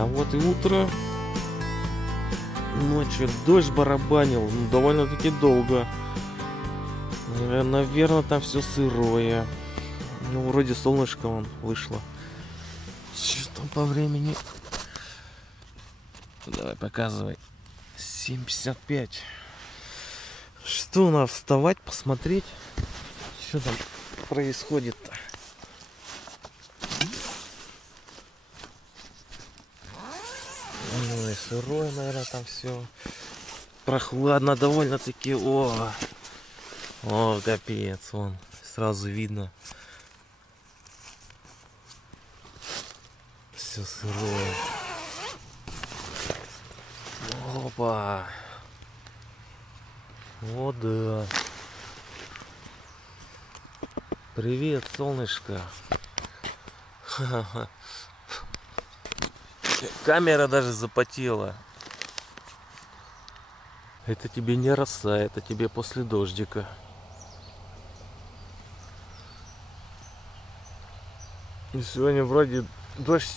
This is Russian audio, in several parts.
А вот и утро. Ночью дождь барабанил, довольно-таки долго. Наверное, там все сырое. Ну, вроде солнышко вон вышло. Что там по времени? Давай, показывай. 7:55. Что у нас? Вставать, посмотреть? Что там происходит-то? Ой, сырое, наверное, там все. Прохладно довольно-таки. О, капец, вон. Сразу видно. Все сырое. Опа. О, да. Привет, солнышко. Ха-ха. Камера даже запотела. Это тебе не роса, это тебе после дождика. И сегодня вроде дождь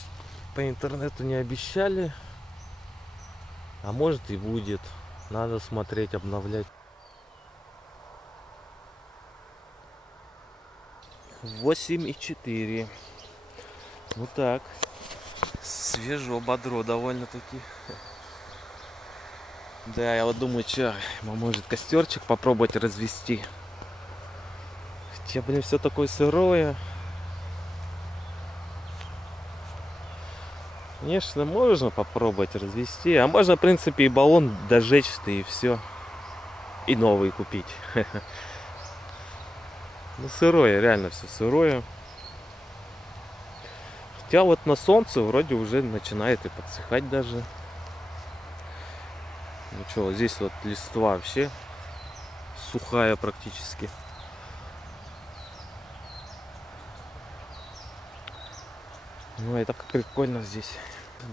по интернету не обещали. А может и будет. Надо смотреть, обновлять. 8:04. Ну так. Свежо, бодро довольно-таки. Да, я вот думаю, что, может костерчик попробовать развести. Хотя, блин, все такое сырое. Конечно, можно попробовать развести. А можно, в принципе, и баллон дожечь-то, и все. И новый купить. Ну, сырое, реально все сырое. Хотя вот на солнце вроде уже начинает и подсыхать даже. Ну что, здесь вот листва вообще сухая практически. Ну, это как прикольно здесь.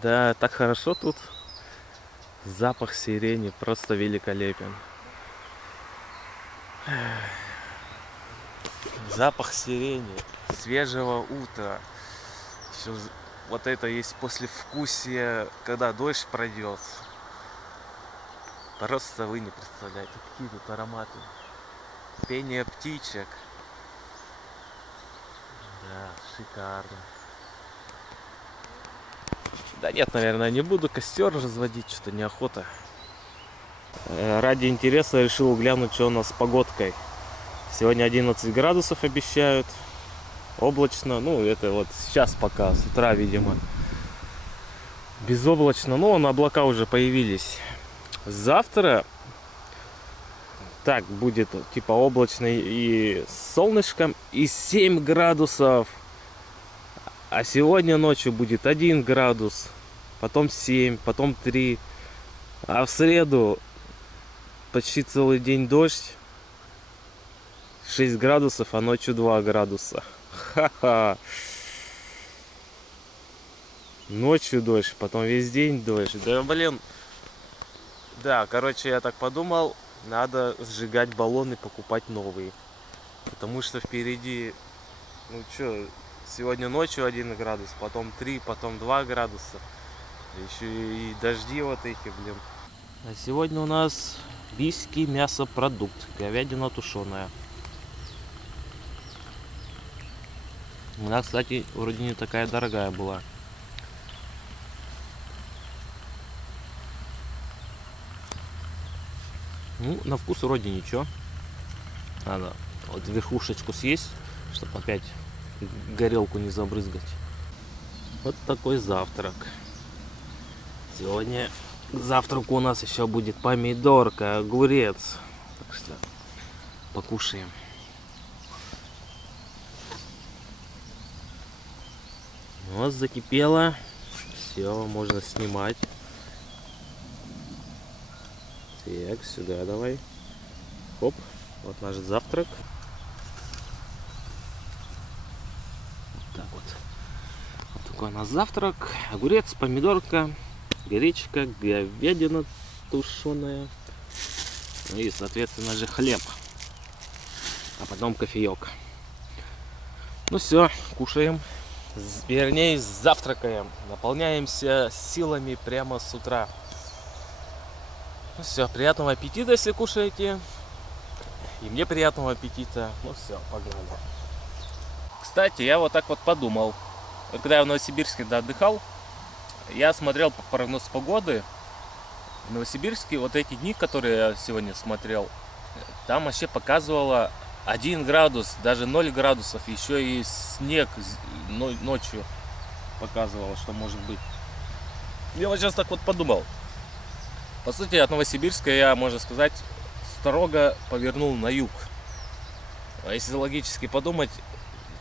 Да, так хорошо тут. Запах сирени просто великолепен. Запах сирени, свежего утра. Еще вот это есть послевкусие, когда дождь пройдет. Просто вы не представляете, какие тут ароматы. Пение птичек. Да, шикарно. Да нет, наверное, не буду костер разводить, что-то неохота. Ради интереса решил глянуть, что у нас с погодкой. Сегодня 11 градусов обещают. Облачно, ну это вот сейчас пока, с утра, видимо. Безоблачно, но облака уже появились. Завтра так будет типа облачно и с солнышком, и 7 градусов. А сегодня ночью будет 1 градус, потом 7, потом 3. А в среду почти целый день дождь. 6 градусов, а ночью 2 градуса. Ха-ха. Ночью дождь, потом весь день дождь. Да блин. Да, короче, я так подумал, надо сжигать баллоны, покупать новые. Потому что впереди, ну что, сегодня ночью 1 градус, потом 3, потом 2 градуса. Еще и дожди вот эти, блин. А сегодня у нас бийский мясопродукт, говядина тушеная. Она, кстати, вроде не такая дорогая была. Ну, на вкус вроде ничего. Надо вот верхушечку съесть, чтобы опять горелку не забрызгать. Вот такой завтрак. Сегодня к завтраку у нас еще будет помидорка, огурец. Так что покушаем. Вот закипело. Все, можно снимать. Так, сюда давай. Хоп, вот наш завтрак. Вот так вот. Вот такой у нас завтрак. Огурец, помидорка, гречка, говядина тушеная. И, соответственно же, хлеб. А потом кофеек. Ну все, кушаем. Вернее, завтракаем. Наполняемся силами прямо с утра. Ну все, приятного аппетита, если кушаете. И мне приятного аппетита. Ну все, погнали. Кстати, я вот так вот подумал. Вот когда я в Новосибирске отдыхал, я смотрел прогноз погоды. В Новосибирске вот эти дни, которые я сегодня смотрел, там вообще показывало 1 градус, даже 0 градусов. Еще и снег ночью показывало, что может быть. Я вот сейчас так вот подумал. По сути, от Новосибирска я, можно сказать, строго повернул на юг. А если логически подумать,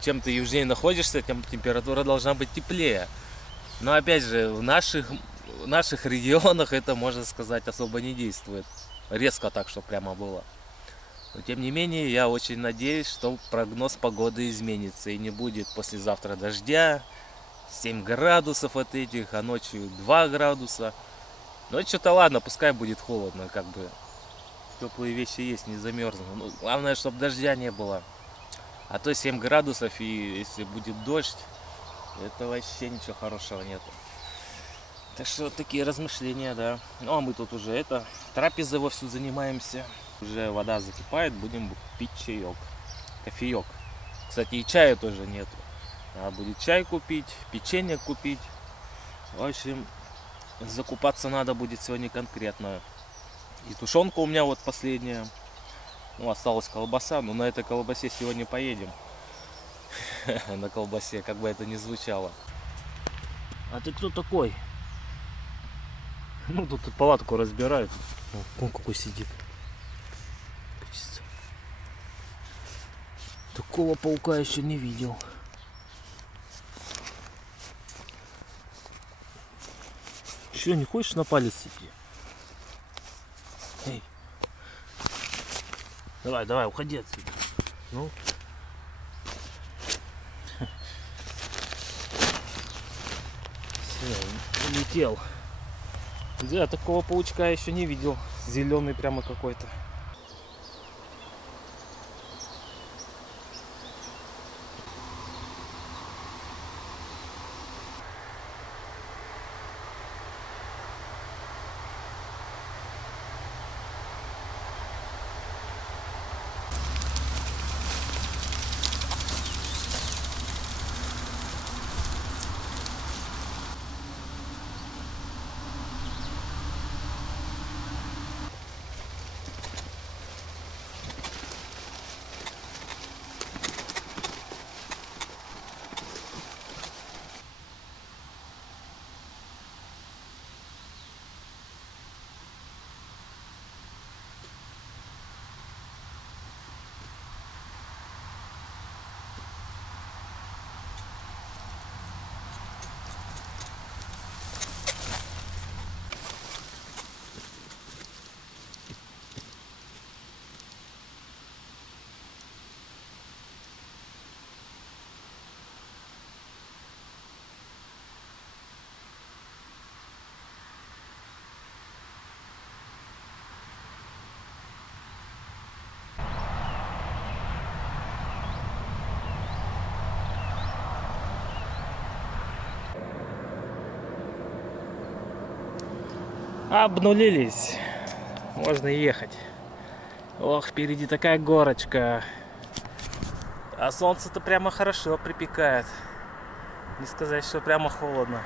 чем ты южнее находишься, тем температура должна быть теплее. Но опять же, в наших регионах это, можно сказать, особо не действует. Резко так, что прямо было. Но тем не менее, я очень надеюсь, что прогноз погоды изменится. И не будет послезавтра дождя, 7 градусов от этих, а ночью 2 градуса. Но что-то ладно, пускай будет холодно, как бы. Теплые вещи есть, не замерзну. Ну, главное, чтобы дождя не было. А то 7 градусов, и если будет дождь, это вообще ничего хорошего нету. Так что вот такие размышления, да. Ну а мы тут уже трапезой вовсю занимаемся. Уже вода закипает, будем пить чаек. Кофеек. Кстати, и чая тоже нету. Надо будет чай купить, печенье купить. В общем, закупаться надо будет сегодня конкретно. И тушенка у меня вот последняя. Ну, осталась колбаса, но на этой колбасе сегодня поедем. На колбасе, как бы это ни звучало. А ты кто такой? Ну, тут палатку разбирают. Вон какой сидит. Такого паука еще не видел. Че, не хочешь на палец себе? Эй. Давай, давай, уходи отсюда. Ну. Все, улетел. Да, такого паучка я еще не видел. Зеленый прямо какой-то. Обнулились. Можно ехать. Ох, впереди такая горочка. А солнце-то прямо хорошо припекает. Не сказать, что прямо холодно.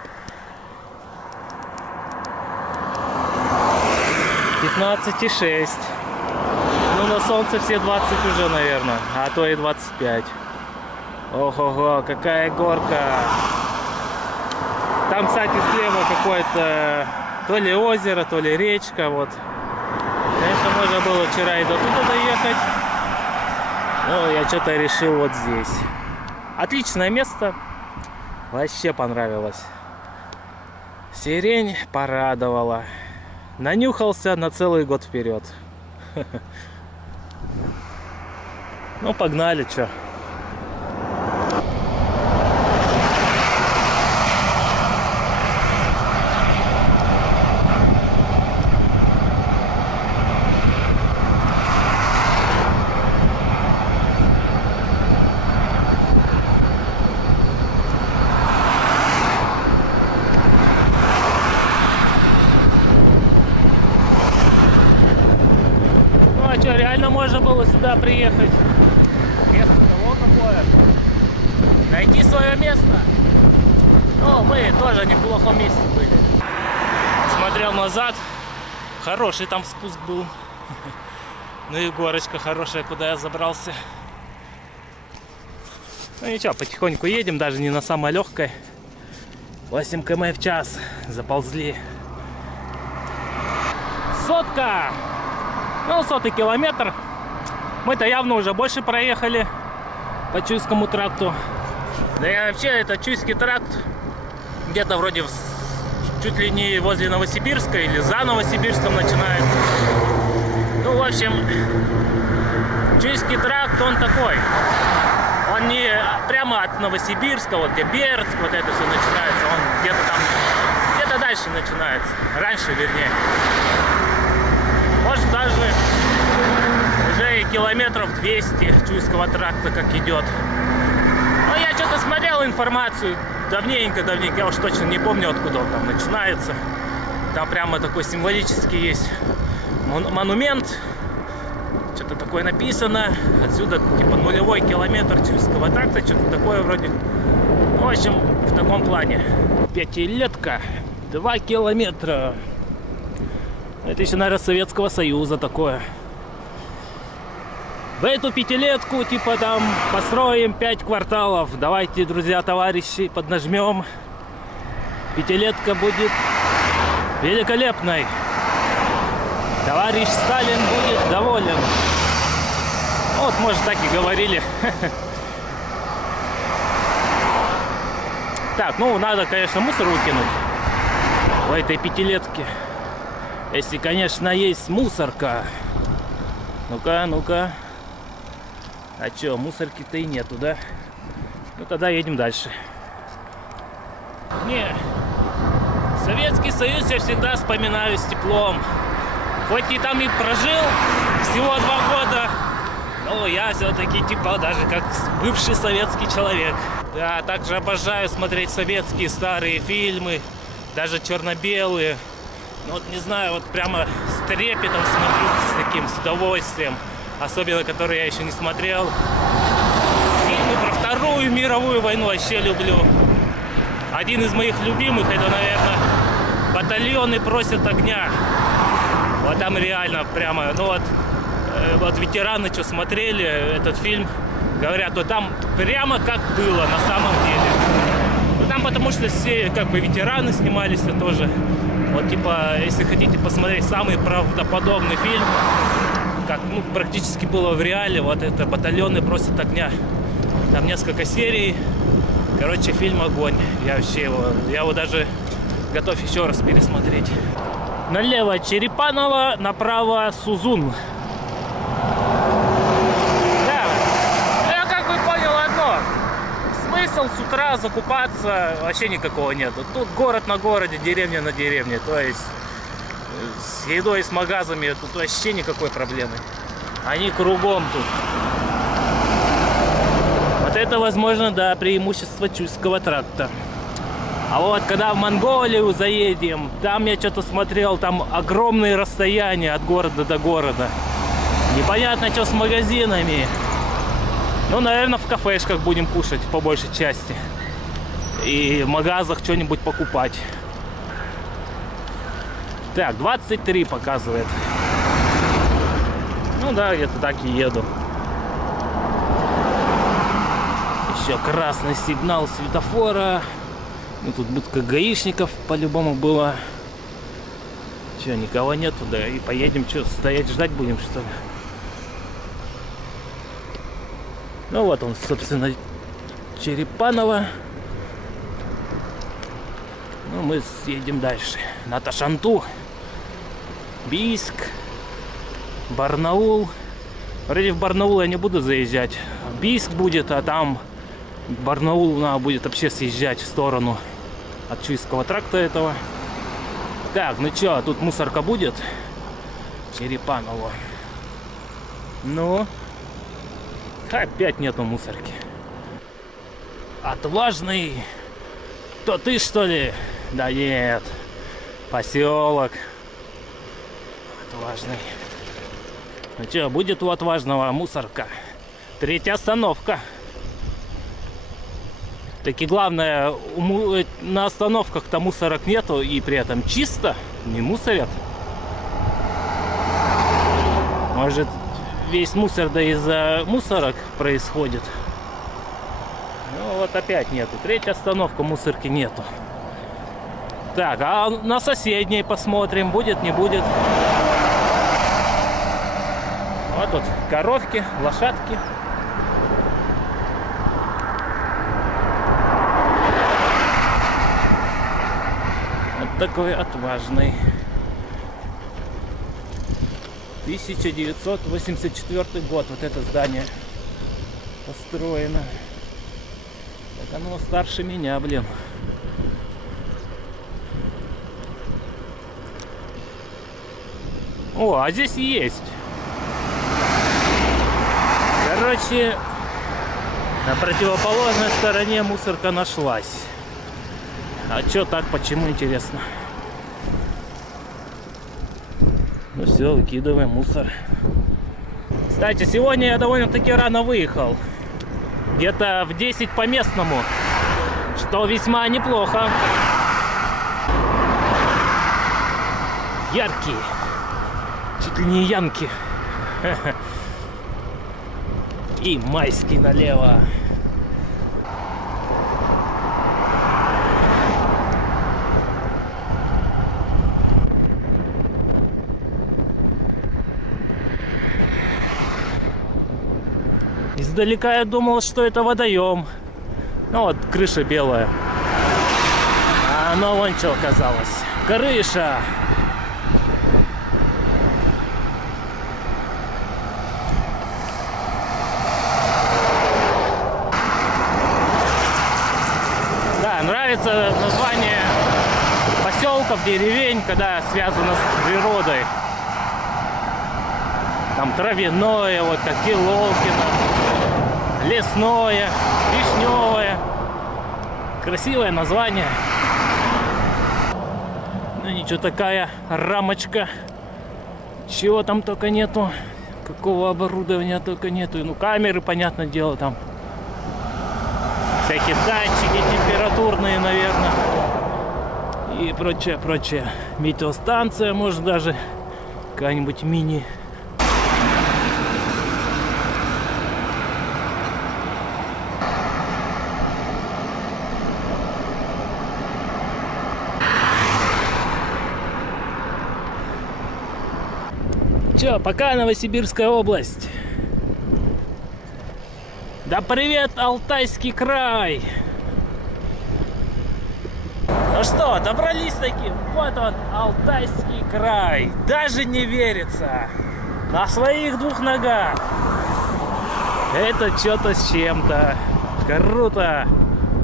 15,6. Ну, на солнце все 20 уже, наверное. А то и 25. Ого-го, какая горка. Там, кстати, слева какое-то то ли озеро, то ли речка. Вот. Конечно, можно было вчера и до туда доехать. Но я что-то решил вот здесь. Отличное место. Вообще понравилось. Сирень порадовала. Нанюхался на целый год вперед. Ну, погнали, чё. сюда приехать. Место того какое. Найти свое место. Ну, мы тоже в неплохом месте были. Смотрел назад. Хороший там спуск был. Ну и горочка хорошая, куда я забрался. Ну ничего, потихоньку едем, даже не на самой легкой. 8 км в час. Заползли. Сотка! Ну, 100-й километр. Мы-то явно уже больше проехали по Чуйскому тракту. Да и вообще, это Чуйский тракт где-то вроде чуть ли не возле Новосибирска или за Новосибирском начинается. Ну, в общем, Чуйский тракт, он такой. Он не прямо от Новосибирска, вот где Бердск, вот это все начинается. Он где-то там, где-то дальше начинается. Раньше, вернее. Может, даже уже и километров 200 Чуйского тракта как идет. Но я что-то смотрел информацию давненько, я уж точно не помню, откуда он там начинается. Там прямо такой символический есть монумент. Что-то такое написано. Отсюда типа 0-й километр Чуйского тракта. Что-то такое вроде. В общем, в таком плане. Пятилетка. 2 километра. Это еще, наверное, Советского Союза такое. В эту пятилетку, типа, там, построим 5 кварталов. Давайте, друзья, товарищи, поднажмем. Пятилетка будет великолепной. Товарищ Сталин будет доволен. Вот, может, так и говорили. Так, ну, надо, конечно, мусор выкинуть в этой пятилетке. Если, конечно, есть мусорка. Ну-ка, ну-ка. А чё, мусорки-то и нету, да? Ну, тогда едем дальше. Не, Советский Союз я всегда вспоминаю с теплом. Хоть и там и прожил всего 2 года, но я все-таки, типа, даже как бывший советский человек. Да, также обожаю смотреть советские старые фильмы, даже черно-белые. Ну вот не знаю, вот прямо с трепетом смотрю, с таким, с удовольствием. Особенно, которые я еще не смотрел. Фильмы про Вторую мировую войну вообще люблю. Один из моих любимых, это, наверное, «Батальоны просят огня». Вот там реально прямо, ну вот ветераны, что смотрели этот фильм, говорят, вот там прямо как было на самом деле. Ну, там потому что все как бы ветераны снимались тоже. Вот типа, если хотите посмотреть самый правдоподобный фильм, как ну, практически было в реале, вот это «Батальоны просят огня». Там несколько серий. Короче, фильм огонь. Я его даже готов еще раз пересмотреть. Налево Черепаново, направо Сузун. Да, я как бы понял одно. Смысл с утра закупаться вообще никакого нету. Тут город на городе, деревня на деревне. То есть с едой, с магазами тут вообще никакой проблемы. Они кругом тут. Вот это, возможно, да, преимущество Чуйского тракта. А вот когда в Монголию заедем, там я что-то смотрел, там огромные расстояния от города до города. Непонятно, что с магазинами. Ну, наверное, в кафешках будем кушать по большей части. И в магазах что-нибудь покупать. Так, 23 показывает. Ну да, где-то так и еду. Еще красный сигнал светофора. Ну, тут будка гаишников по-любому было. Че, никого нету, да и поедем, что, стоять ждать будем, что ли? Ну вот он, собственно, Черепаново. Ну, мы съедем дальше. На Ташанту, Бийск, Барнаул. Вроде в Барнаул я не буду заезжать. Бийск будет, а там Барнаул надо будет вообще съезжать в сторону от Чуйского тракта этого. Так, ну чё, тут мусорка будет? Черепаново. Ну, опять нету мусорки. Отважный. То ты, что ли? Да нет. Поселок. Отважный. Ну что, будет у отважного мусорка. 3-я остановка. Таки главное, на остановках-то мусорок нету, и при этом чисто, не мусорят. Может, весь мусор да из-за мусорок происходит. Ну вот опять нету. 3-я остановка, мусорки нету. Так, а на соседней посмотрим, будет, не будет. Вот тут коровки, лошадки. Вот такой отважный. 1984 год вот это здание построено. Так оно старше меня, блин. О, а здесь есть. Короче, на противоположной стороне мусорка нашлась. А чё так, почему, интересно? Ну все, выкидываем мусор. Кстати, сегодня я довольно-таки рано выехал. Где-то в 10 по местному. Что весьма неплохо. Яркие. Чуть ли не янки. И майский налево. Издалека я думал, что это водоем. Ну вот крыша белая. А оно вон что оказалось. Крыша. Нравится название поселков, деревень, когда связано с природой. Там травяное, вот как Елолкино, лесное, вишневое. Красивое название. Ну ничего, такая рамочка. Чего там только нету. Какого оборудования только нету. Ну камеры, понятное дело, там. Всякие датчики температурные, наверное. И прочее, прочее. Метеостанция, может, даже какая-нибудь мини. Чё, пока, Новосибирская область. Да привет, Алтайский край! Ну что, добрались таки. Вот он, Алтайский край. Даже не верится. На своих 2 ногах. Это что-то с чем-то. Круто.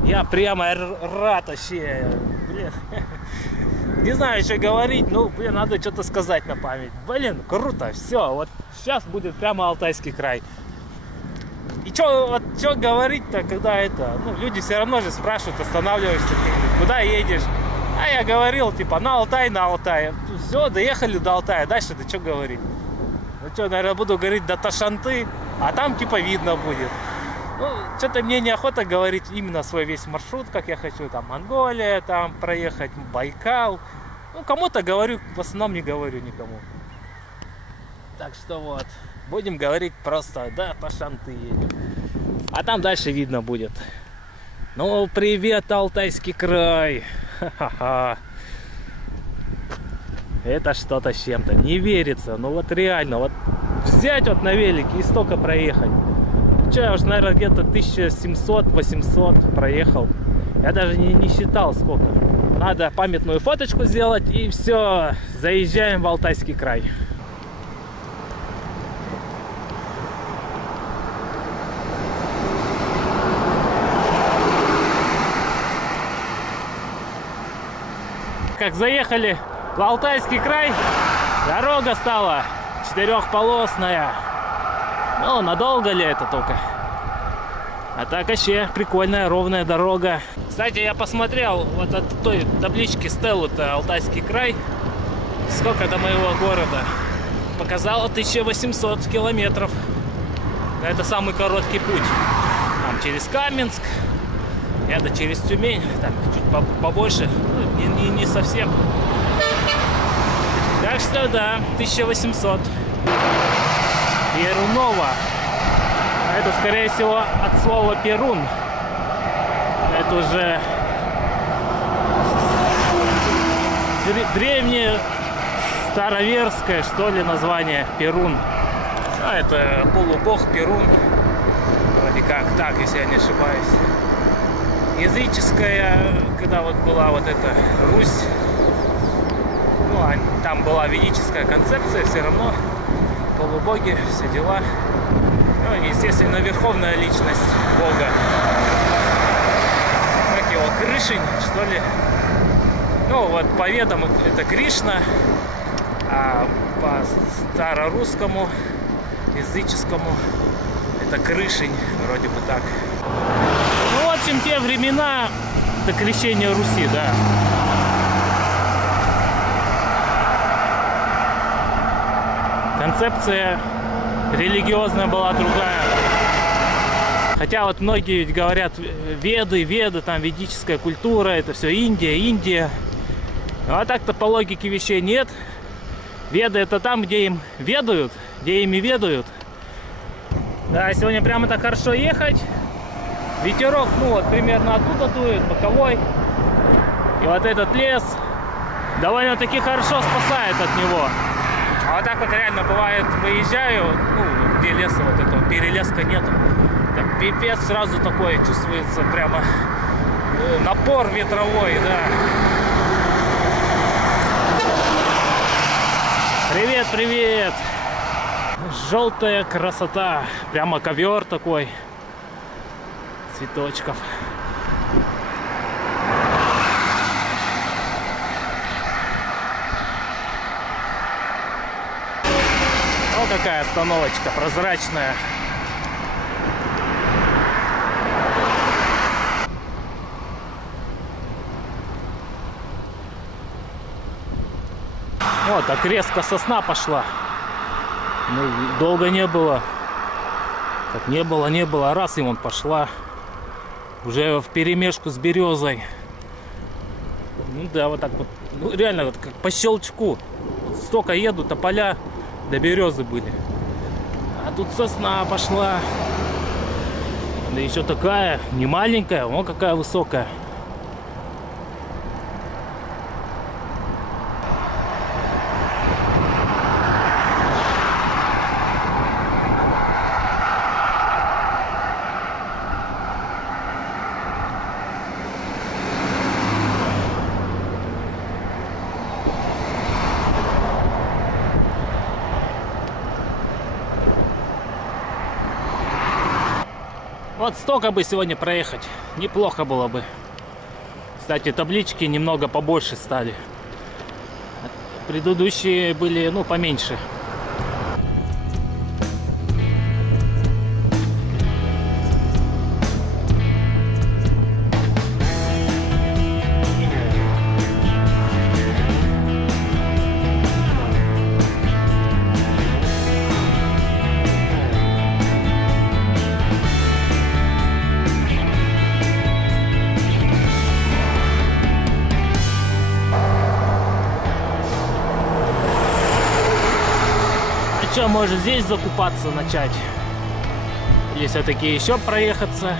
Я прямо рад вообще. Блин. Не знаю, что говорить. Ну, блин, надо что-то сказать на память. Блин, круто. Все, вот сейчас будет прямо Алтайский край. И что говорить-то, когда это, ну, люди все равно же спрашивают, останавливаешься, куда едешь. А я говорил, типа, на Алтай, на Алтай. Все, доехали до Алтая, дальше да что говорить. Ну что, наверное, буду говорить до Ташанты, а там типа видно будет. Ну, что-то мне неохота говорить именно свой весь маршрут, как я хочу. Там Монголия, там проехать, Байкал. Ну, кому-то говорю, в основном не говорю никому. Так что вот. Будем говорить просто, да, по Шанты едем. А там дальше видно будет. Ну, привет, Алтайский край. Ха-ха-ха. Это что-то с чем-то. Не верится. Ну вот реально, вот взять вот на велике и столько проехать. Че, я уже, наверное, где-то 1700-800 проехал. Я даже не считал сколько. Надо памятную фоточку сделать и все. Заезжаем в Алтайский край. Как заехали в Алтайский край, дорога стала 4-полосная. Ну, надолго ли это только? А так вообще прикольная ровная дорога. Кстати, я посмотрел вот от той таблички Стеллы-то Алтайский край. Сколько до моего города? показало 1800 километров. Это самый короткий путь. Там через Каменск, это через Тюмень, там чуть побольше, ну, не совсем. Так что да, 1800. Перунова. Это, скорее всего, от слова Перун. Это уже древнее староверское, что ли, название Перун. А это полубог Перун. Вроде как так, если я не ошибаюсь. Языческая, когда вот была вот эта Русь, ну, там была ведическая концепция, все равно полубоги, все дела. Ну, естественно, верховная личность Бога. Как его, Кришень, что ли? Ну, вот по ведам это Кришна, а по старорусскому, языческому это Крышень, вроде бы так. Ну, в общем, те времена до крещения Руси, да. Концепция религиозная была другая. Хотя вот многие ведь говорят, веды, там ведическая культура, это все Индия. Ну, а так-то по логике вещей нет. Веды это там, где им ведают, где ими ведают. Да, сегодня прямо так хорошо ехать. Ветерок, ну вот, примерно оттуда дует, боковой. И вот этот лес довольно-таки хорошо спасает от него. А вот так вот реально бывает, выезжаю, ну, где леса вот этого, перелеска нету. Так, пипец сразу такой чувствуется, прямо напор ветровой, да. Привет, привет! Желтая красота, прямо ковер такой, цветочков. О, какая остановочка прозрачная. Вот так резко сосна пошла. Ну, долго не было. Так не было. Раз и вон пошла. Уже вперемешку с березой. Ну да, вот так вот. Ну реально, вот как по щелчку. Вот столько еду, тополя до березы были. А тут сосна пошла. Да еще такая, не маленькая, вон какая высокая. Вот столько бы сегодня проехать, неплохо было бы. Кстати, таблички немного побольше стали. Предыдущие были, ну, поменьше. Что, может здесь закупаться начать? Или все-таки еще проехаться?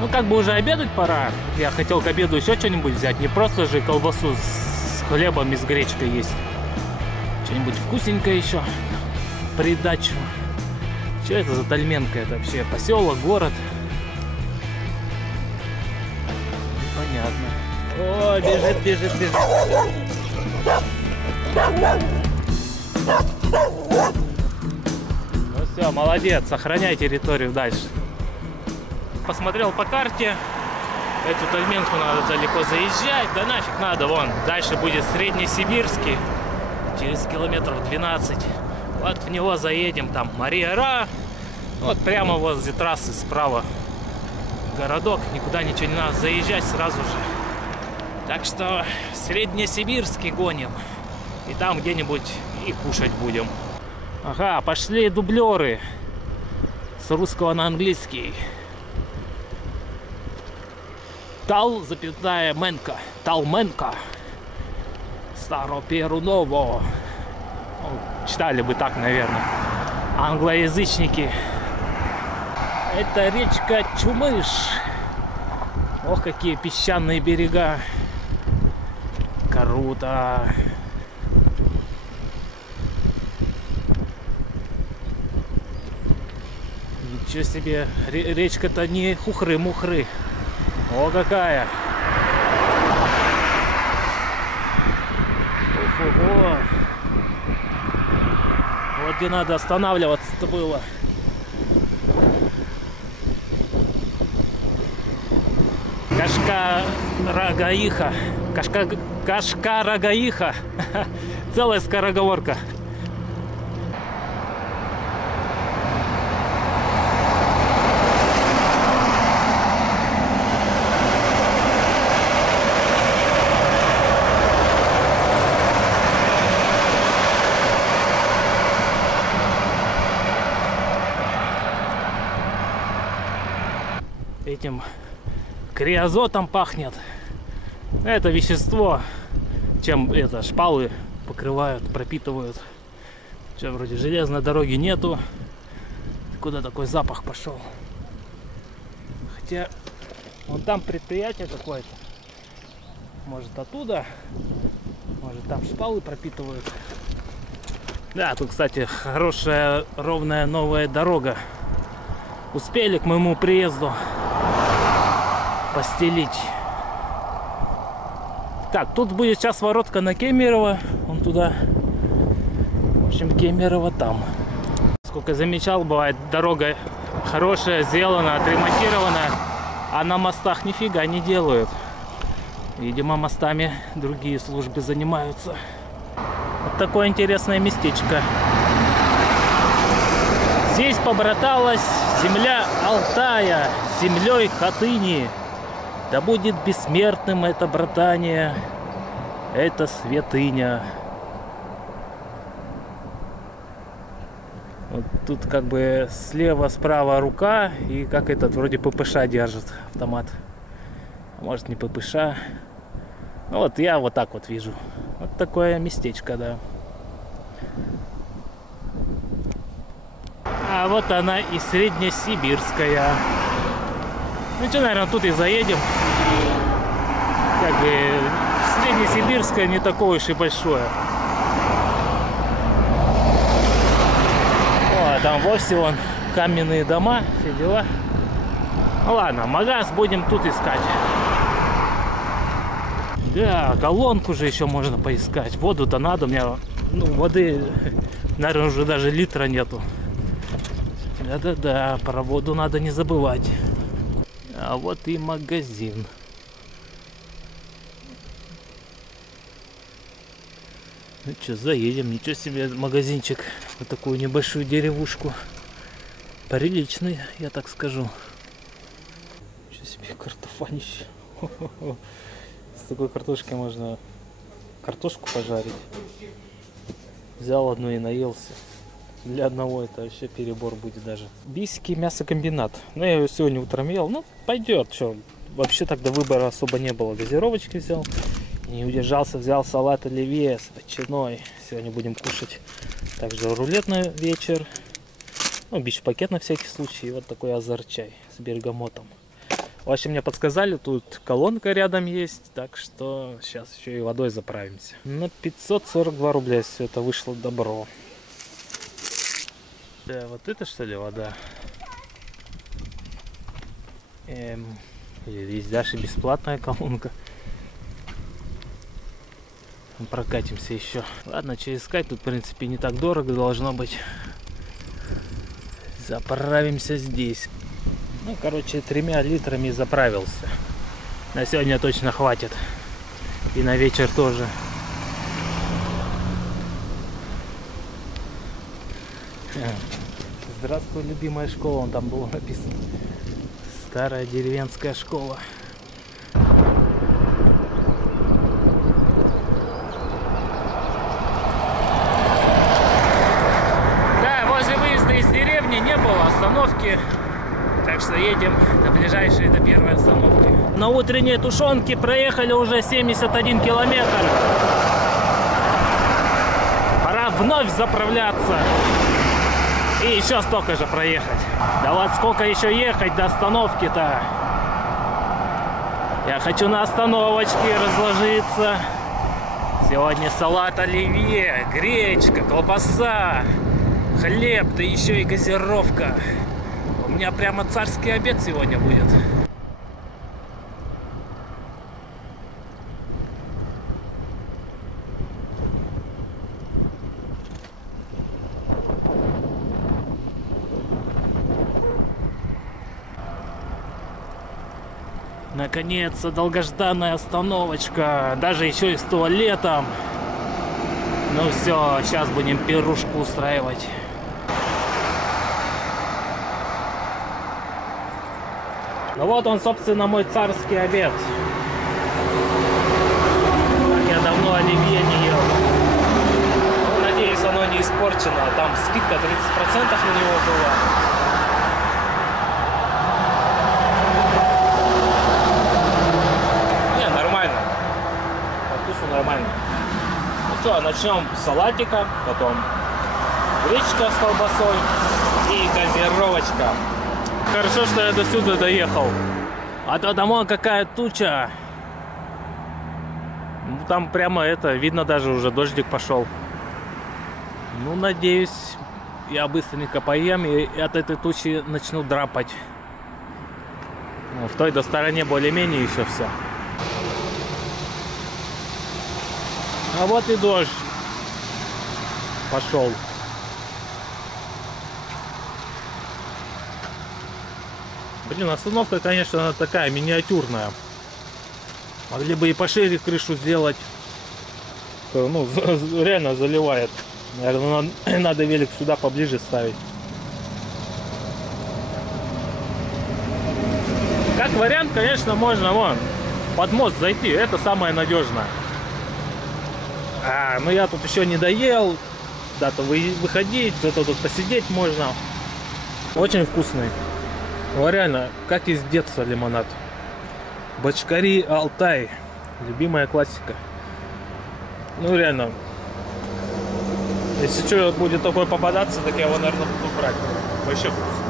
Ну, как бы уже обедать пора. Я хотел к обеду еще что-нибудь взять. Не просто же колбасу с хлебом и с гречкой есть. Что-нибудь вкусненькое еще. Придачу. Что это за Тальменка? Это вообще поселок, город? Непонятно. О, бежит. Ну все, молодец, сохраняй территорию дальше. Посмотрел по карте, эту Тальменку надо далеко заезжать, да нафиг надо, вон, дальше будет Среднесибирский, через километров 12, вот в него заедем, там Мария-Ра, вот прямо возле трассы справа городок, никуда ничего не надо заезжать сразу же. Так что Среднесибирский гоним. И там где-нибудь и кушать будем. Ага, пошли дублеры с русского на английский. Менка. Талменка. Старо перу ново. Ну, читали бы так, наверное. Англоязычники. Это речка Чумыш. Ох, какие песчаные берега. Круто. Ничего себе. Речка-то не хухры-мухры. О, какая. Ого. Вот где надо останавливаться-то было. Кашка-Рагаиха. Кашка-Рагаиха. Целая скороговорка. Этим криозотом пахнет. Это вещество, чем это шпалы покрывают, пропитывают. Что, вроде железной дороги нету. Куда такой запах пошел? Хотя вон там предприятие какое-то. Может оттуда, может там шпалы пропитывают. Да, тут, кстати, хорошая ровная новая дорога. Успели к моему приезду постелить. Так, тут будет сейчас воротка на Кемерово. Вон туда. В общем, Кемерово там. Сколько замечал, бывает, дорога хорошая, сделана, отремонтирована, а на мостах нифига не делают. Видимо, мостами другие службы занимаются. Вот такое интересное местечко. Здесь побраталась земля Алтая с землей Хатыни. Да будет бессмертным это братание, это святыня. Вот тут как бы слева-справа рука, и как этот вроде ППШ держит автомат. А может, не ППШ. Ну вот я вот так вот вижу. Вот такое местечко, да. А вот она и Среднесибирская. Ну что, наверное, тут и заедем. Как бы Среднесибирская не такое уж и большое. О, а там вовсе вон каменные дома, все дела. Ну ладно, магаз будем тут искать. Да, колонку же еще можно поискать. Воду-то надо, у меня воды, наверное, уже даже литра нету. Да-да-да, про воду надо не забывать. А вот и магазин. Ну что, заедем. Ничего себе, магазинчик. Вот такую небольшую деревушку. Приличный, я так скажу. Ничего себе, картофанище. С такой картошкой можно картошку пожарить. Взял одну и наелся. Для одного это вообще перебор будет даже. Бийский мясокомбинат. Ну, я ее сегодня утром ел. Ну, пойдет. Что? Вообще тогда выбора особо не было. Газировочки взял. Не удержался, взял салат оливье с ветчиной. Сегодня будем кушать. Также рулет на вечер. Ну, бич-пакет на всякий случай. И вот такой азар-чай с бергамотом. В общем, мне подсказали, тут колонка рядом есть. Так что сейчас еще и водой заправимся. На 542 рубля все это вышло добро. Да, вот это что ли вода? Здесь даже бесплатная колонка. Прокатимся еще. Ладно, что искать, тут в принципе не так дорого должно быть. Заправимся здесь. Ну, короче, 3 литрами заправился. На сегодня точно хватит. И на вечер тоже. Здравствуй, любимая школа. Вон там было написано. Старая деревенская школа. тушенки. Так что едем до ближайшей, до первой остановки. На утренней тушенке проехали уже 71 километр. Пора вновь заправляться. И еще столько же проехать. Да вот сколько еще ехать до остановки-то. Я хочу на остановочке разложиться. Сегодня салат оливье, гречка, колбаса, хлеб, да еще и газировка. У меня прямо царский обед сегодня будет. Наконец-то долгожданная остановочка, даже еще и с туалетом. Ну все, сейчас будем пирушку устраивать. Ну вот он, собственно, мой царский обед. Я давно оливье не ел. Ну, надеюсь, оно не испорчено. Там скидка 30% на него была. Нормально. Ну что, начнем с салатика, потом гречка с колбасой и газировочка. Хорошо, что я до сюда доехал. А то домой какая туча. Ну, там прямо это, видно, даже уже дождик пошел. Ну, надеюсь, я быстренько поем и от этой тучи начну драпать. Ну, в той до стороне более-менее еще все. А вот и дождь пошел. Блин, остановка, конечно, она такая миниатюрная. Могли бы и пошире крышу сделать. Ну, реально заливает. Наверное, надо велик сюда поближе ставить. Как вариант, конечно, можно вон под мост зайти. Это самое надежное. Ну я тут еще не доел. Да-то выходить, зато тут посидеть можно. Очень вкусный. Ну реально, как из детства лимонад. Бочкари Алтай. Любимая классика. Ну реально. Если что будет такой попадаться, так я его, наверное, буду брать. Вообще вкусно.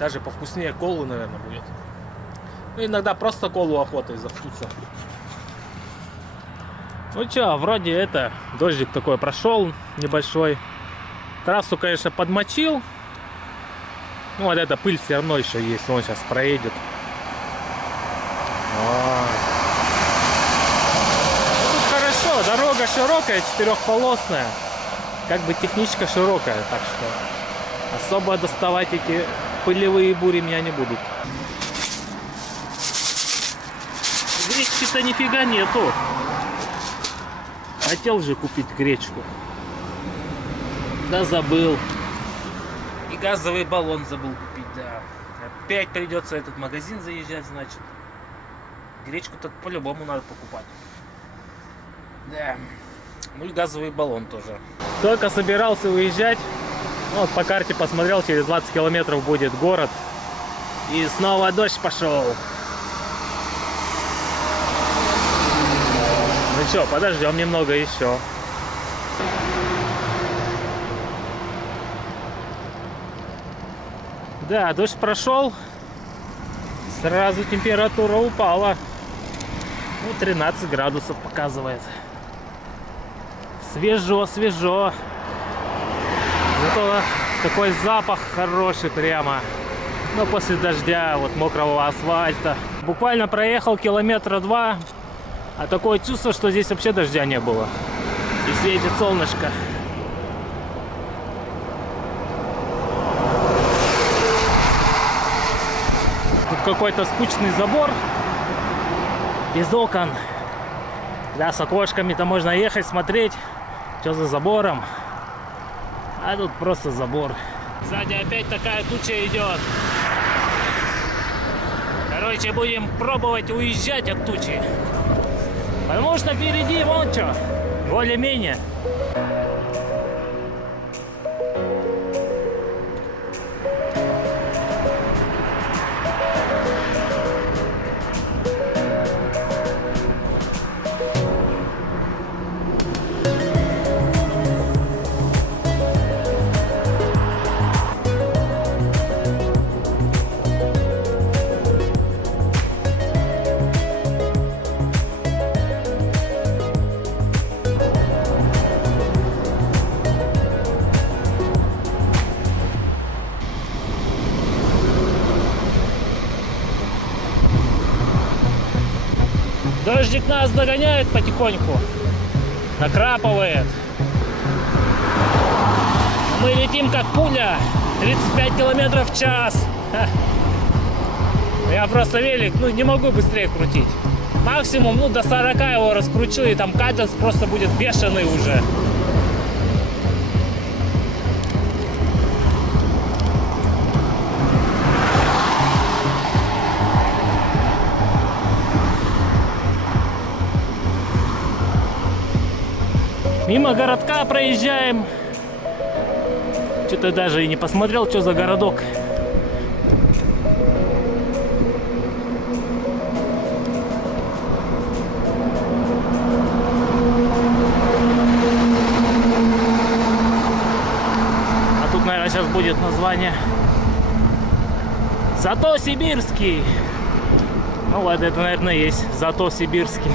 Даже повкуснее колы, наверное, будет. Ну, иногда просто колу охотой завкуса. Ну чё, вроде это, дождик такой прошел небольшой. Трассу, конечно, подмочил. Ну вот эта пыль все равно еще есть, он сейчас проедет. Тут хорошо, дорога широкая, четырехполосная. Как бы техничка широкая, так что особо доставать эти пылевые бури меня не будут. Гречки-то нифига нету. Хотел же купить гречку. Да забыл. И газовый баллон забыл купить, да. Опять придется этот магазин заезжать, значит. Гречку-то по-любому надо покупать. Да. Ну и газовый баллон тоже. Только собирался уезжать. Вот по карте посмотрел, через 20 километров будет город. И снова дождь пошел. Ну что, подождем немного еще. Да, дождь прошел. Сразу температура упала. Ну, 13 градусов показывает. Свежо, свежо. Зато такой запах хороший прямо. Но после дождя, вот мокрого асфальта. Буквально проехал километра 2. А такое чувство, что здесь вообще дождя не было. И светит солнышко. Тут какой-то скучный забор. Без окон. Да, с окошками-то можно ехать, смотреть, что за забором. А тут просто забор. Сзади опять такая туча идет. Короче, будем пробовать уезжать от тучи. Потому что впереди вон что, более-менее. Дождик нас догоняет потихоньку. Накрапывает. Мы летим как пуля. 35 километров в час. Я просто велик, не могу быстрее крутить. Максимум, до 40 его раскручу, и там каденс просто будет бешеный уже. Мимо городка проезжаем. Что-то даже и не посмотрел, что за городок. А тут, наверное, сейчас будет название. Зато Сибирский. Ну вот, это, наверное, есть Зато Сибирский.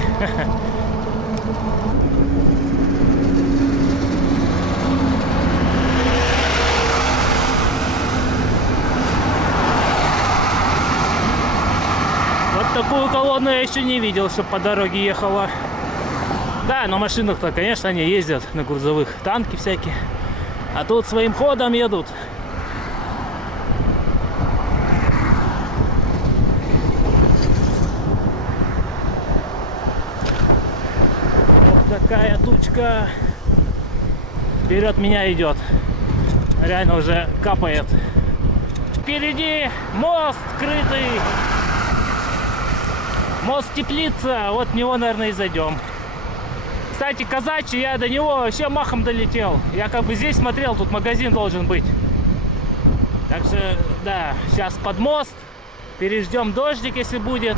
Такую колонну я еще не видел, чтобы по дороге ехала. Да, на машинах-то, конечно, они ездят, на грузовых, танки всякие. А тут своим ходом едут. Вот такая тучка. Вперед меня идет. Реально уже капает. Впереди мост крытый. Мост Теплица, вот в него, наверное, и зайдем. Кстати, Казачий, я до него вообще махом долетел. Я как бы здесь смотрел, тут магазин должен быть. Так что, да, сейчас под мост. Переждем дождик, если будет.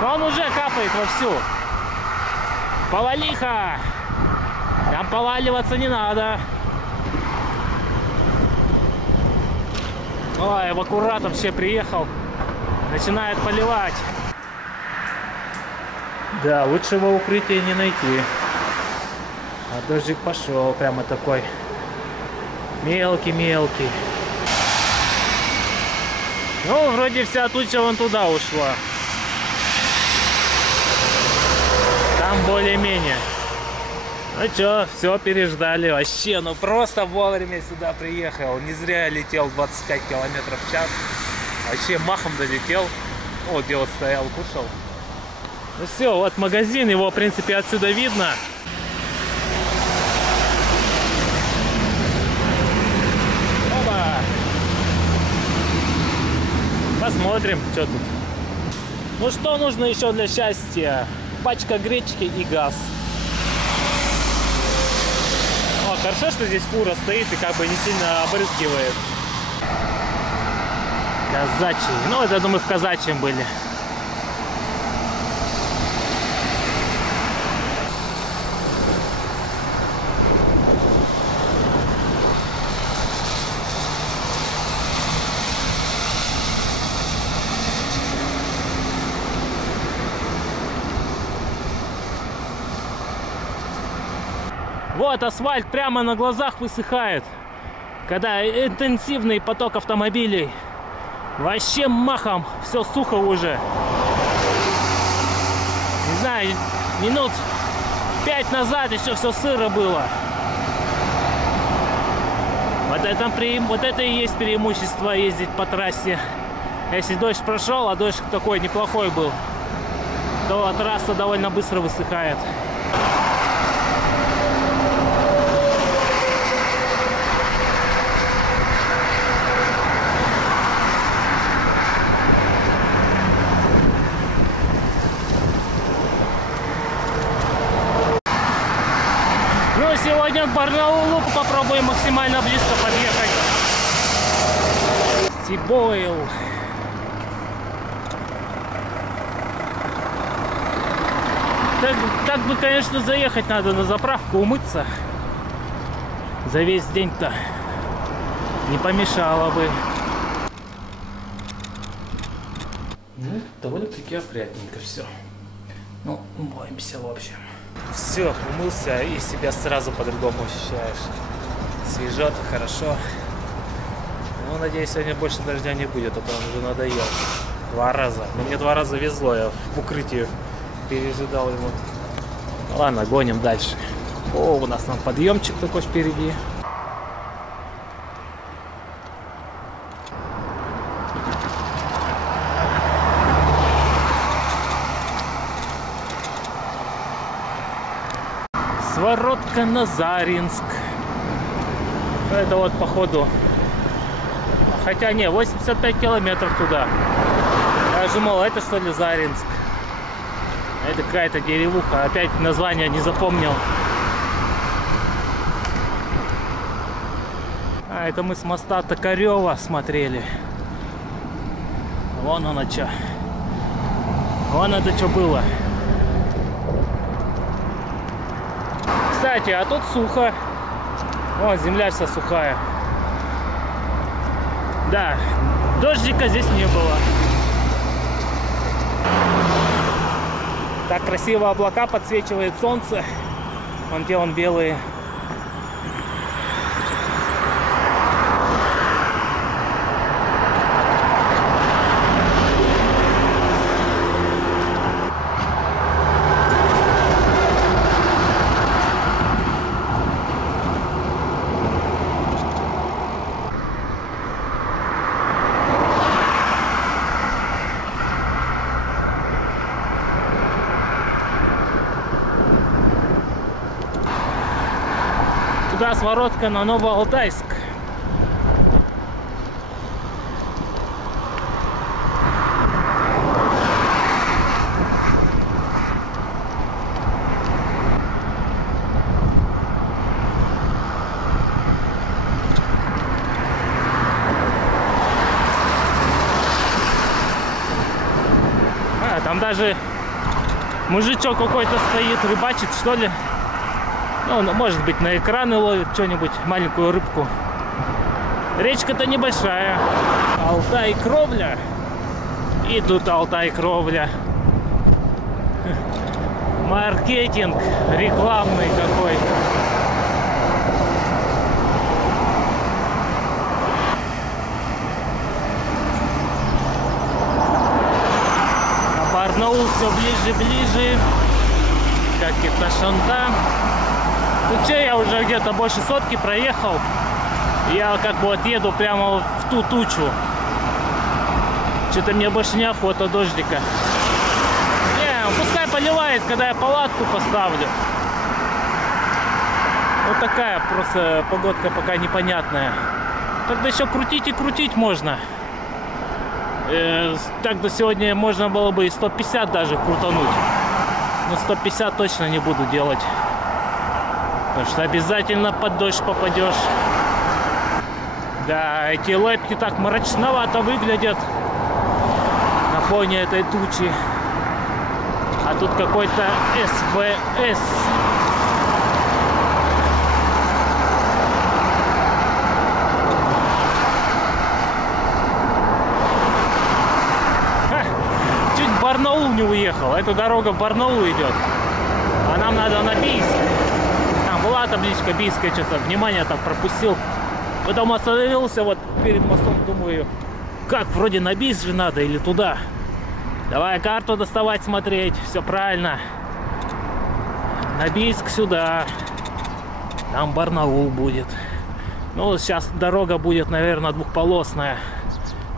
Но он уже капает вовсю. Повалиха! Там поваливаться не надо. Ой, эвакуатор вообще приехал. Начинает поливать. Да, лучшего укрытия не найти. А дождик пошел прямо такой мелкий-мелкий. Ну, вроде вся туча вон туда ушла. Там более-менее. Ну что, все переждали. Вообще, просто вовремя сюда приехал. Не зря я летел 25 километров в час. Вообще махом долетел. Вот где вот стоял, кушал. Ну все, вот магазин, его в принципе отсюда видно. Опа! Посмотрим, что тут. Ну что нужно еще для счастья? Пачка гречки и газ. О, хорошо, что здесь фура стоит и как бы не сильно обрызгивает. Казачий. Ну, это, думаю, в Казачьем были. Вот асфальт прямо на глазах высыхает, когда интенсивный поток автомобилей. Вообще махом все сухо уже. Не знаю, минут 5 назад еще все сыро было. Вот это и есть преимущество ездить по трассе. Если дождь прошел, а дождь такой неплохой был, то трасса довольно быстро высыхает. Сегодня к Барнаулу попробуем максимально близко подъехать. Сибойл. Так бы, конечно, заехать надо на заправку, умыться. За весь день-то не помешало бы. Ну, довольно-таки опрятненько все. Ну, умоемся в общем. Все, умылся и себя сразу по-другому ощущаешь. Свежо, хорошо. Ну, надеюсь, сегодня больше дождя не будет, а то он уже надоел. 2 раза. Но мне 2 раза везло, я в укрытии пережидал его. Ладно, гоним дальше. О, у нас там подъемчик такой впереди. Своротка Назаринск. Это вот походу. Хотя не, 85 километров туда. Я же думал, это что ли Заринск? Это какая-то деревуха. Опять название не запомнил. А это мы с моста Токарева смотрели. Вон оно что. Вон это что было. Кстати, а тут сухо. Вон земля вся сухая. Да, дождика здесь не было. Так красиво облака подсвечивает солнце. Вон те вон белые. Туда своротка на Новоалтайск. Там даже мужичок какой-то стоит, рыбачит, что ли. Ну, может быть, на экраны ловит что-нибудь, маленькую рыбку. Речка-то небольшая. Алтай-Кровля. И тут Алтай-Кровля. Маркетинг рекламный какой. А Барнаул все ближе-ближе. Как и Ташанта. Ну че, я уже где-то больше сотки проехал. Я как бы отъеду прямо в ту тучу. Что-то мне больше неохота дождика. Не, пускай поливает, когда я палатку поставлю. Вот такая просто погодка пока непонятная. Тогда еще крутить и крутить можно. Так-то сегодня можно было бы и 150 даже крутануть. Но 150 точно не буду делать. Потому что обязательно под дождь попадешь. Да, эти лэпки так мрачновато выглядят на фоне этой тучи. А тут какой-то СВС. Чуть в Барнаул не уехал. Эта дорога в Барнаул идет. А нам надо на Бийск. Была табличка Бийская, что-то внимание так пропустил. Потом остановился вот перед мостом, думаю, как, вроде на Бийск же надо или туда. Давай карту доставать, смотреть, все правильно. На Бийск сюда. Там Барнаул будет. Ну, сейчас дорога будет, наверное, двухполосная.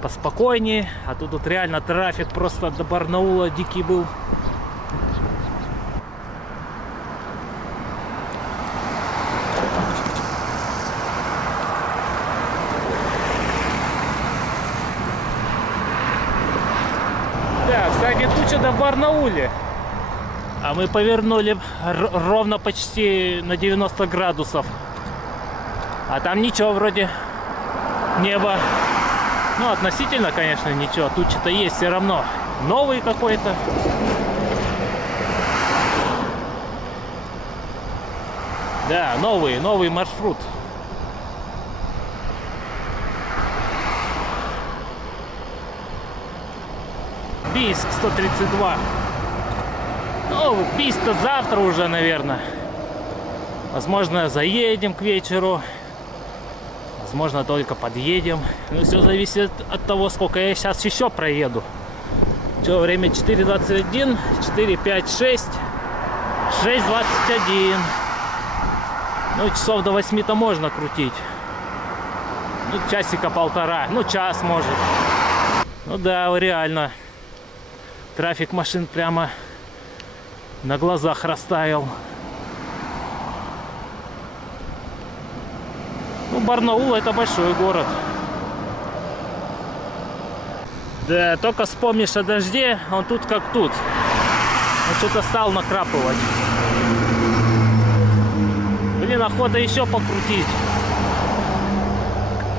Поспокойнее. А тут реально трафик просто до Барнаула дикий был. Кстати, туча до Барнауле. А мы повернули ровно почти на 90 градусов. А там ничего вроде. Небо. Ну, относительно, конечно, ничего. Туча-то есть все равно. Новый какой-то. Да, новый маршрут. Бийск 132. Ну, Бийск-то завтра уже, наверное. Возможно, заедем к вечеру. Возможно, только подъедем. Но все зависит от того, сколько я сейчас еще проеду. Что, время 4:21, 4, 5, 6, 6:21. Ну, часов до 8-то можно крутить. Ну, часика полтора, ну, час может. Ну да, реально. Трафик машин прямо на глазах растаял. Ну, Барнаул — это большой город. Да, только вспомнишь о дожде, он тут как тут. Он что-то стал накрапывать. Блин, охота еще покрутить.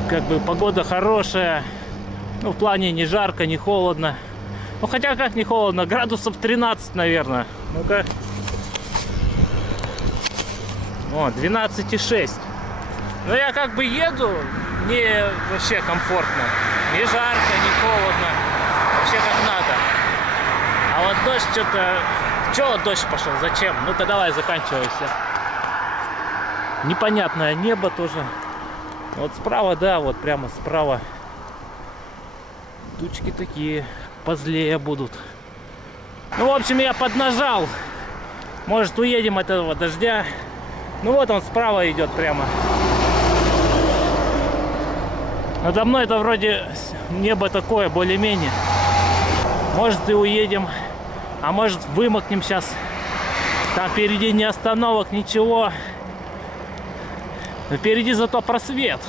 Как бы погода хорошая. Ну, в плане не жарко, не холодно. Ну, хотя как не холодно, градусов 13, наверное. Ну-ка. О, 12,6. Но я как бы еду, мне вообще комфортно. Не жарко, не холодно. Вообще как надо. А вот дождь что-то... Чего дождь пошел? Зачем? Ну-ка давай, заканчивайся. Непонятное небо тоже. Вот справа, да, вот прямо справа. Тучки такие позлее будут. Ну, в общем, я поднажал. Может, уедем от этого дождя. Ну, вот он справа идет прямо. Надо мной это вроде небо такое, более-менее. Может, и уедем. А может, вымокнем сейчас. Там впереди ни остановок, ничего. Но впереди зато просвет.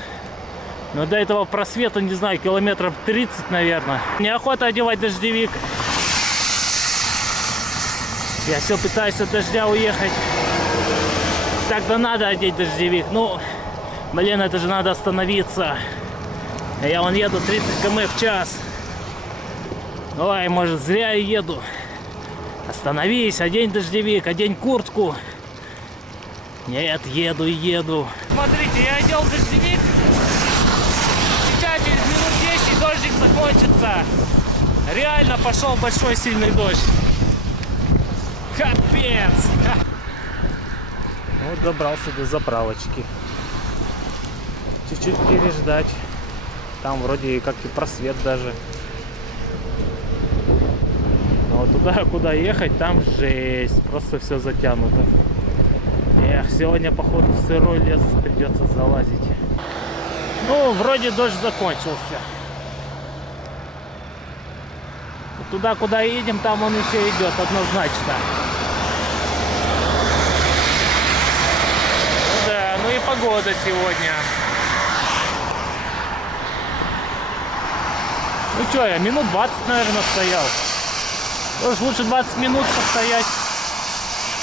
Но до этого просвета, не знаю, километров 30, наверное. Неохота одевать дождевик. Я все пытаюсь от дождя уехать. Так-то надо одеть дождевик. Ну, блин, это же надо остановиться. Я вон еду 30 км в час. Ой, может, зря я еду. Остановись, одень дождевик, одень куртку. Нет, еду и еду. Смотрите, я одел дождевик. Сейчас через минут 10 дождик закончится. Реально пошел большой сильный дождь. Капец. Вот добрался до заправочки. Чуть-чуть переждать. Там вроде как и просвет даже. Но вот туда, куда ехать, там жесть. Просто все затянуто. Эх, сегодня, походу, в сырой лес придется залазить. Ну, вроде дождь закончился. Туда, куда едем, там он еще идет, однозначно. Ну да, ну и погода сегодня. Ну что, я минут 20, наверное, стоял. Уж лучше 20 минут постоять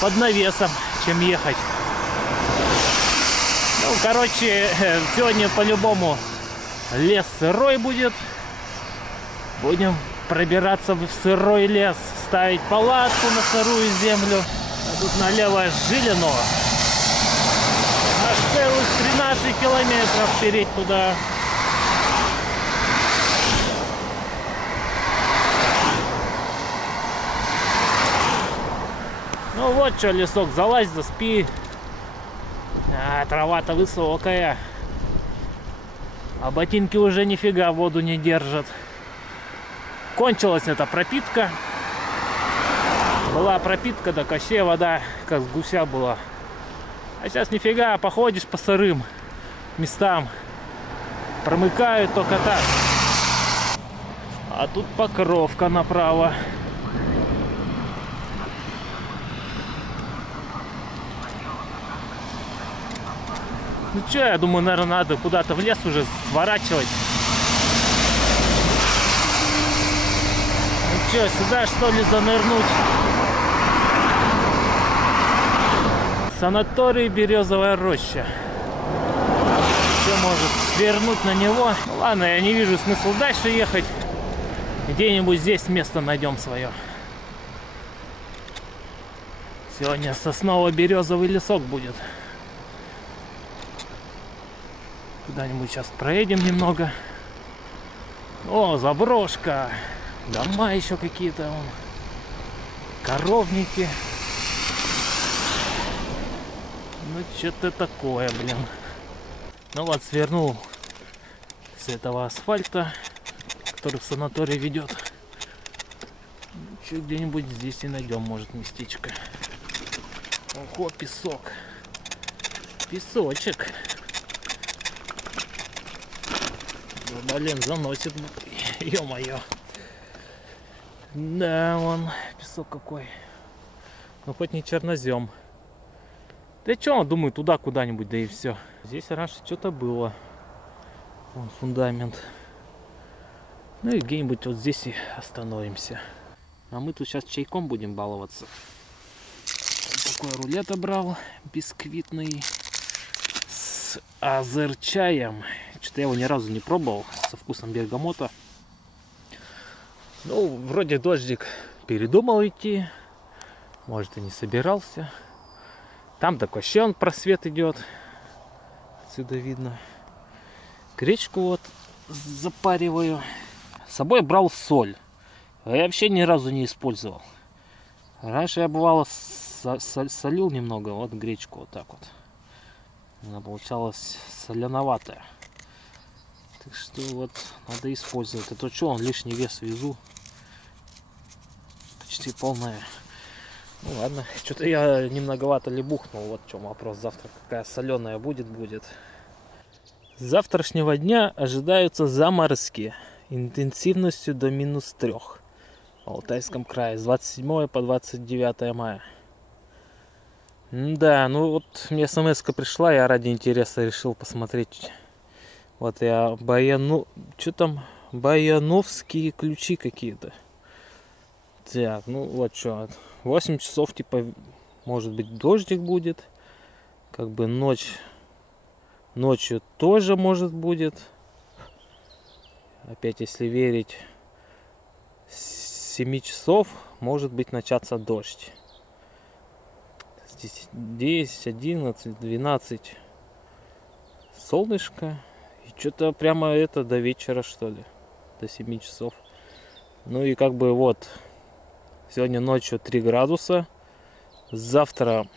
под навесом, чем ехать. Ну, короче, сегодня по-любому лес сырой будет. Будем пробираться в сырой лес, ставить палатку на сырую землю. А тут налево Жилино. Аж целых 13 километров вперед туда. Ну вот что, лесок, залазь, заспи. А, трава-то высокая. А ботинки уже нифига воду не держат. Кончилась эта пропитка. Была пропитка, да вообще вода как с гуся была. А сейчас нифига, походишь по сырым местам. Промыкают только так. А тут покровка направо. Ну что, я думаю, наверное, надо куда-то в лес уже сворачивать. Ну что, сюда что ли занырнуть? Санаторий Березовая роща. Что, может свернуть на него? Ну ладно, я не вижу смысла дальше ехать. Где-нибудь здесь место найдем свое. Сегодня сосново-березовый лесок будет. Куда-нибудь сейчас проедем немного. О, заброшка. Дома еще какие-то. Коровники. Ну, что-то такое, блин. Ну вот, свернул с этого асфальта, который в санаторий ведет. Еще где-нибудь здесь и найдем, может, местечко. Ого, песок. Песочек. Да, блин, заносит. Ё-моё. Да, вон песок какой. Ну хоть не чернозем. Да чё, думаю, туда куда-нибудь, да и все. Здесь раньше что-то было. Вон фундамент. Ну и где-нибудь вот здесь и остановимся. А мы тут сейчас чайком будем баловаться. Вот такой рулет брал, бисквитный, с азерчаем. Что-то я его ни разу не пробовал, со вкусом бергамота. Ну, вроде дождик передумал идти. Может, и не собирался. Там так вообще он просвет идет. Отсюда видно. Гречку вот запариваю. С собой брал соль. А я вообще ни разу не использовал. Раньше я бывало солил немного. Вот гречку вот так вот. Она получалась соленоватая. Так что вот надо использовать. А то что, он лишний вес везу. Почти полная. Ну ладно, что-то я немноговато ли бухнул. Вот в чем вопрос. Завтра какая соленая будет. С завтрашнего дня ожидаются заморозки интенсивностью до -3 в Алтайском крае с 27 по 29 мая. Да, ну вот мне смс-ка пришла, я ради интереса решил посмотреть. Вот я что там? Баяновские ключи какие-то. Так, ну вот что. 8 часов типа, может быть, дождик будет. Как бы ночью тоже может будет. Опять, если верить, с 7 часов может быть начаться дождь. Здесь 10, 11, 12 солнышко. И что-то прямо это до вечера, что ли. До 7 часов. Ну и как бы вот. Сегодня ночью 3 градуса. Завтра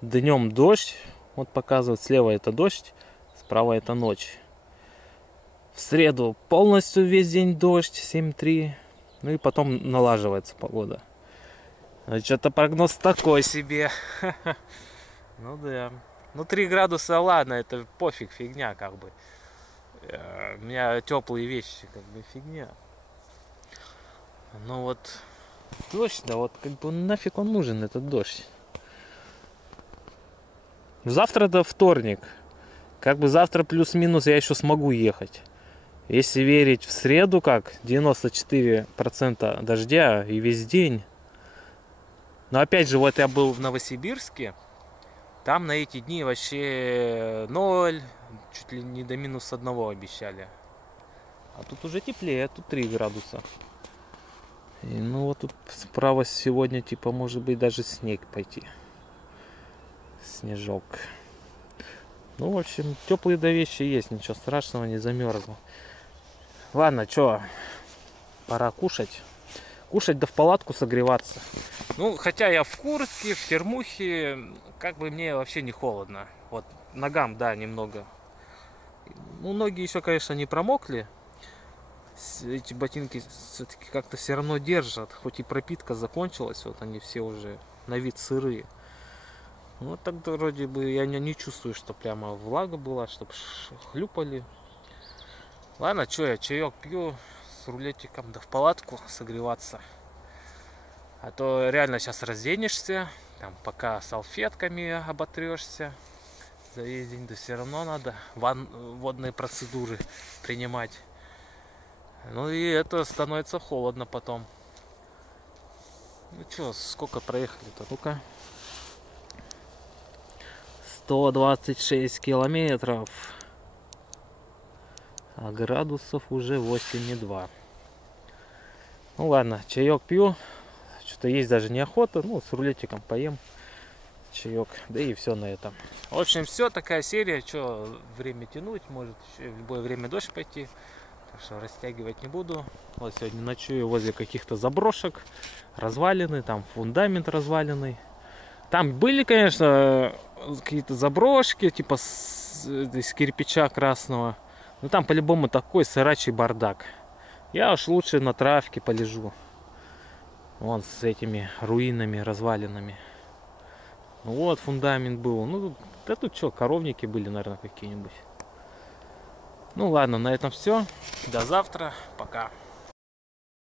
днем дождь. Вот показывает. Слева это дождь. Справа это ночь. В среду полностью весь день дождь. 7-3. Ну и потом налаживается погода. Что-то прогноз такой себе. Ну да. Ну 3 градуса, ладно, это пофиг, фигня как бы. У меня теплые вещи, как бы фигня. Ну вот дождь, да вот как бы нафиг он нужен, этот дождь. Завтра до вторник. Как бы завтра плюс-минус я еще смогу ехать. Если верить в среду, как 94% дождя и весь день. Но опять же, вот я был в Новосибирске. Там на эти дни вообще 0, чуть ли не до -1 обещали. А тут уже теплее, тут 3 градуса. И ну вот тут справа сегодня типа может быть даже снег пойти. Снежок. Ну в общем теплые до вещи есть, ничего страшного, не замерзло. Ладно, что, пора кушать. Кушать да в палатку согреваться. Ну, хотя я в куртке, в термухе, как бы мне вообще не холодно. Вот ногам, да, немного. Ну, ноги еще, конечно, не промокли. Эти ботинки все-таки как-то все равно держат. Хоть и пропитка закончилась, вот они все уже на вид сырые. Ну, так вроде бы я не чувствую, что прямо влага была, чтобы хлюпали. Ладно, что я чаек пью с рулетиком, да в палатку согреваться. А то реально сейчас разденешься, там пока салфетками оботрешься. За весь день, да все равно надо водные процедуры принимать. Ну и это становится холодно потом. Ну что, сколько проехали-то? Ну-ка. 126 километров. А градусов уже 8,2. Ну ладно, чаек пью. Что-то есть даже неохота. Ну, с рулетиком поем. Чаек. Да и все на этом. В общем, все, такая серия. Что, время тянуть. Может еще в любое время дождь пойти. Так что растягивать не буду. Вот сегодня ночую возле каких-то заброшек. Развалины. Там фундамент разваленный. Там были, конечно, какие-то заброшки. Типа из кирпича красного. Но там по-любому такой сырачий бардак. Я уж лучше на травке полежу. Вон с этими руинами, развалинами. Вот фундамент был. Ну, да тут что, коровники были, наверное, какие-нибудь. Ну ладно, на этом все. До завтра. Пока.